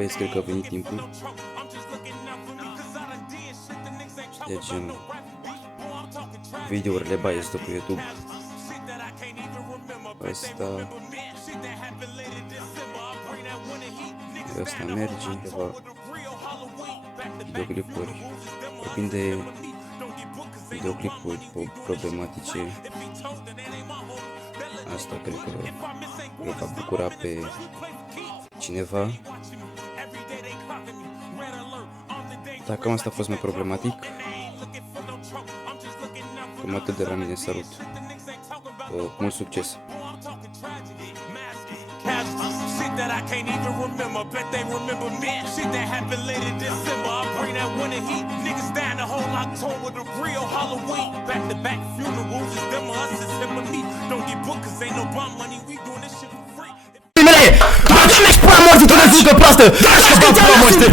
Băieți, cred că a venit timpul. Deci, videourile băieți pe YouTube. Asta merge, câteva videoclipuri. Vorbim de videoclipuri problematice. Asta cred că îl va bucura pe cineva. Dacă cam asta a fost mai problematic, cam atât de la mine, salut. Mult succes! Shit that I can't even remember, bet they remember me. Shit that happened late in December, I bring that winter heat. Niggas down the whole October, the real Halloween. Back to back funerals, it's them or us, it's him or me. Don't get booked cause ain't no bond money, we doing this shit for free. Băgă-mi-și pula morții, tu rezultă proastă! Taci că bă pula morții!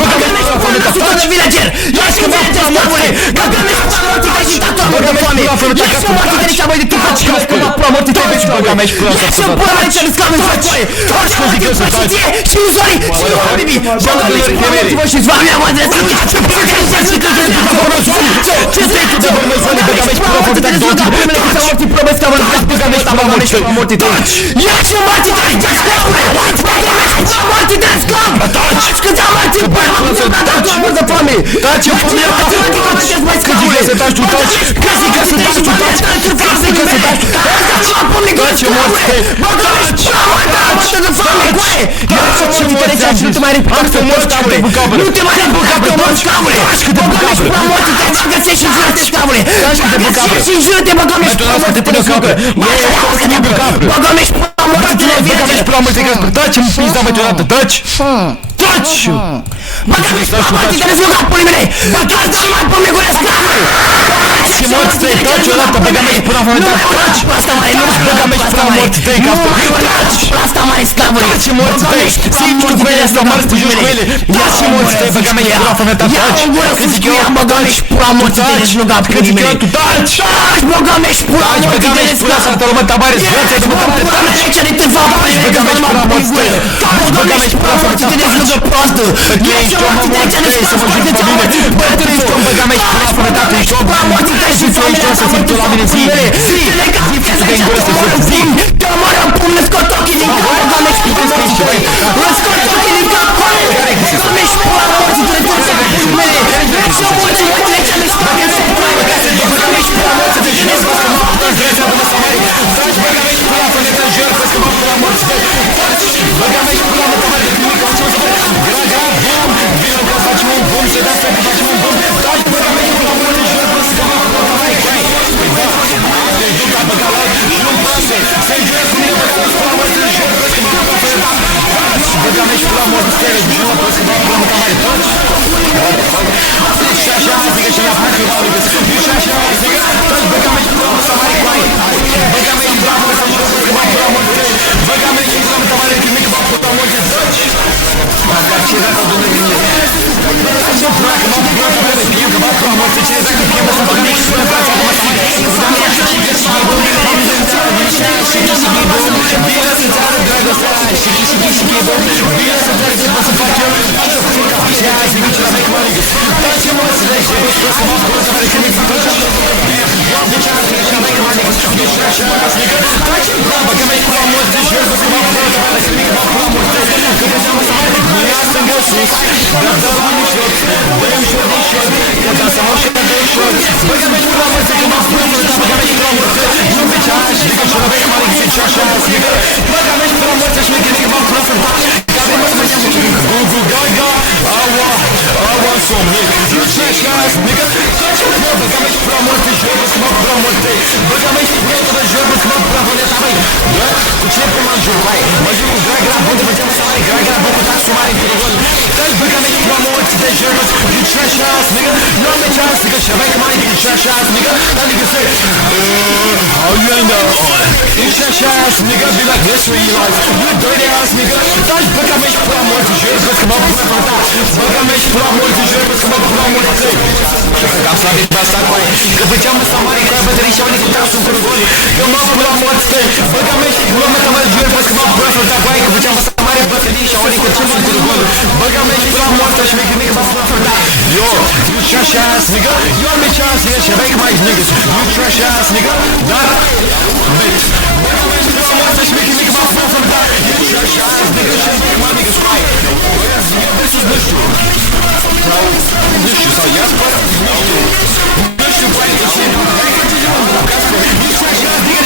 Băgă-mi-și pula morții, tu de villager! Iași că bă pula morții! Băgă-mi-și pula morții, te-ai și tatuat mă de foame! Iași că morții de nici mai de tu faci că bă pula morții, te-ai veci băgă-mi-și pula morții! Iași că pula morții, te-ai scam în facoare! Taci că zic eu să faci! Și nu sori! Și nu mă bibi! Băgă-mi-și pula morții, bă și-ți va mea mă de zi! Ce stai tu de băgă-mi-și pula morții, te-ai zultă primele cu morții probesc că băgă-mi-și pula morții, taci! Iași că morții, te-ai morții de sclav! Taci! Că ți-am morții bă! Taci! Mor de foame! Taci! Eu foame! Taci! Că zic că să taci tu taci! Că zic că să taci tu taci! Că zic că să taci tu taci! Taci! Eu morți! Taci! Taci! De foame! Goaie! Iași ce morți am zis! Nu te mai repita că morți caule! Nu te mai repita că morți caule! Taci că de bucabă! Morții te ți găsești și jură-te caule! Taci că de bucabă! Și jură-te băgă-mi-și pula morții te bucabă! Băgă-mi-și pula morții te băgă-mi-și pula morții te taci în pizda mă deodată, taci! Taci! Băgă-mi-și pula morții te rezultă pulii mele! Băgă-mi și mai pune gure sclavă! Ce morți te taci odată, băgă-mi-și pula morții te taci! Băgă-mi-și pula morții te capă! Taci! Asta mare sclavă! Taci morți te! Singur cu ele asta mare te joci cu ele! Ia ce morți te, băgă-mi-și pula morții te taci! Că zic eu, băgă-mi-și pula morții te deci nu gap pulii mele! Taci! Băgă-mi-și pula morții te resclavă! Să te rămân tabare, zviața de mă tabare, taci! Băgă-mi-și pula morții te! Băgă-mi-și pula morții te dezlugă proastă! Ești om, mă morți te, să mă juri pe mine! Bă, tu ești om, băgă-mi-și pula morții te, ești om! Și tu ești om să ții tu la mine, zi! Zi! Să te îngură să zi! Te omoară în pumn, îți scot ochii din cap! Băgă-mi-și pula morții te! Îți scot ochii din cap! Băgă-mi-și pula morții te! Ești om, mă ții, băgă-mi-și pula morții te! Băgă-mi-și pula morții te! Băgă-mi-și pula morții te! Băgă-mi-și pula morții te! Vino că facem un bun, să dați că facem un bun. Taci, băgă-mi-și pula morții jur, bă, să mă pula morții te! Haide, juca, băgă-mi și nu-mi pasă. Să-i jură cu mine, băgă-mi pula morții jur, bă, să mă pula morții te! Băgă-mi-și pula morții te, jur, bă, să mă pula morții te! Și așa, zică și la facă, și așa, zică, taci, băgă-mi-și pula morții te! Băgă-mi-și pula morții jur, bă, să mă pula morții te! Băgă-mi-și pula morții te, mică, bă, pula morții te! Asta ce dacă o dumne gândire? Să placă, mă placă, mă fie, că mă pula morții ce dacă fie, mă să băgă-mi și pula morții te! Bine să-ți arăt dragostea și e bun. Bine să trec ce pot să fac eu. Așa fie ca și aia și nici la mec mă ligă. Taci mă să trec ce pot să mă pula să mă că nici să fac. De ce arăt și mec mă ligă. Deci așa să ligă. Taci mă băgă-mi pula morții și eu să mă pula să mă că nici mă pula morții. Că pe seama să mă nu ia să găsesc. Dar dă la ușor. Dă ușor de ușor. Că da să mă ușor de ușor. Băgă-mi pula morții că mă pula să mă băgă-mi pula morții. Nu pe ce așa și că și la mec mă ligă. Și așa să ligă. Băgă-mi pula morții și mec mă pula să mă Gugu Gaga, aua som mic. Jucești azi, mică. Taci mă, băgă-mi pula morții și eu să mă pula morții. Băgă-mi pula de jur, să mă pula morții măi. Da? Cu cine pe mă jur, mai? Mă jur cu Gragra, bun de făceam să mare, Gragra, bun cu taxi mare în curul. Taci băgă-mi pula morții de jur, jucești azi, mică. Nu am nici azi, mică, și aveai că mare, jucești azi, mică. Dar mică se, how you end up? Jucești azi, mică, be like this for your life. You dirty ass, mică. Taci băgă-mi pula morții jur, să mă pula morții. Băgă-mi pula morții jur, să mă pula morții. Și că am slavit pe asta cu aia. Că făceam să mare, cu aia bătării și-au nici cu taxul în curul. Că mă pula morții. Băgă-mi pula morții jur, să mă pula morții. Că făceam să mare, bătării și-au nici cu taxul în curul. trash ass nigga. You want me chance here, she make my niggas. You trash ass nigga. That bitch. She making me come out from that. You trash ass nigga. She make my niggas cry. This is the shoe. Bro, this shoe. So yes, but this shoe play this shit. You trash ass nigga. Oh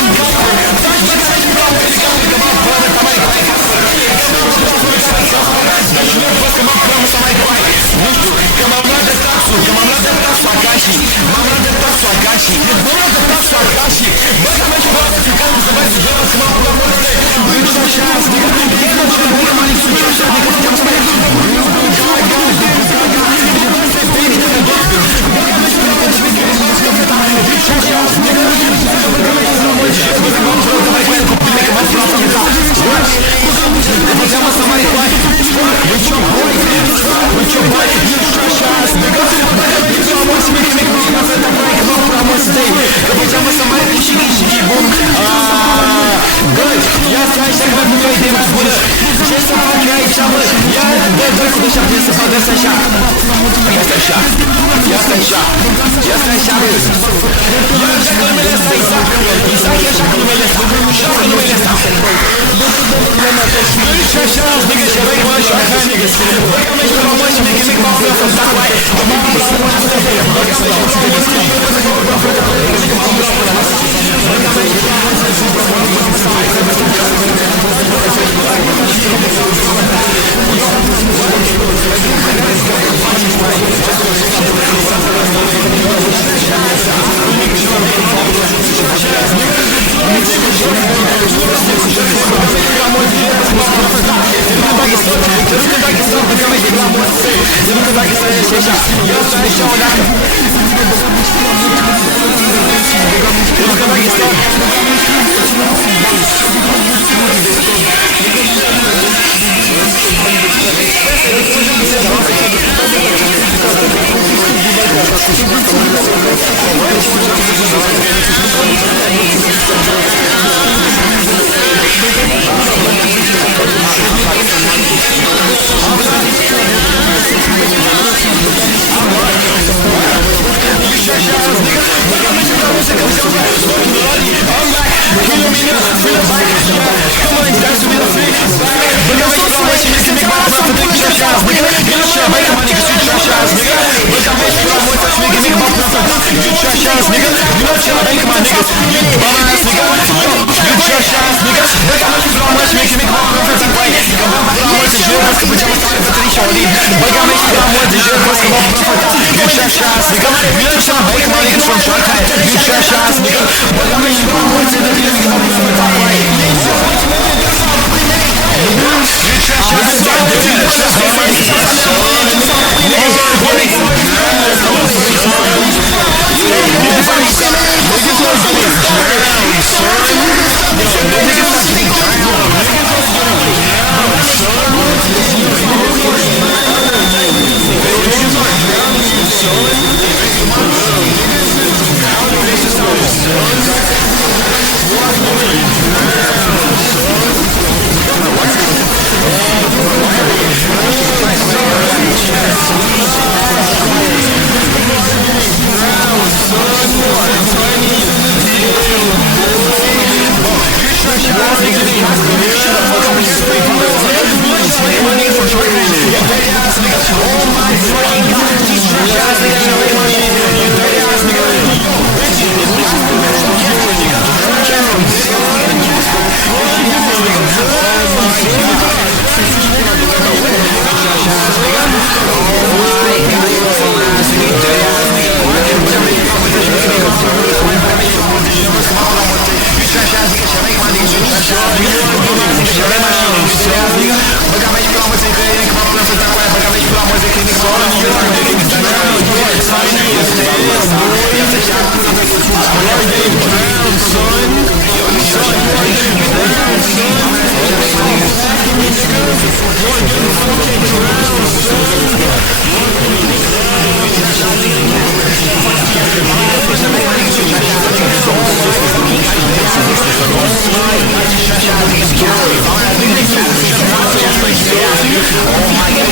my god,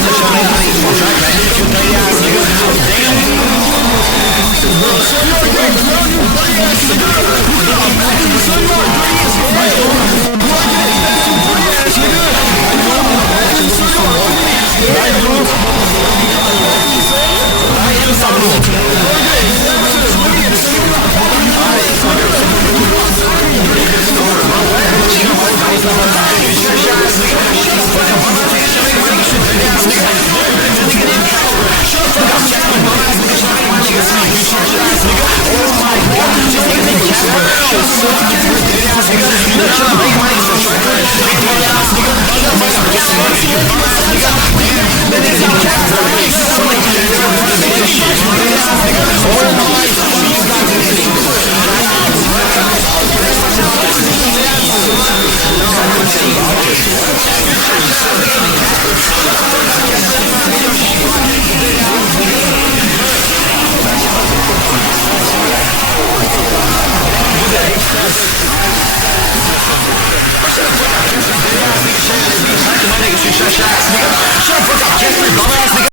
Shut the fuck up, Jeffrey, dumbass nigga.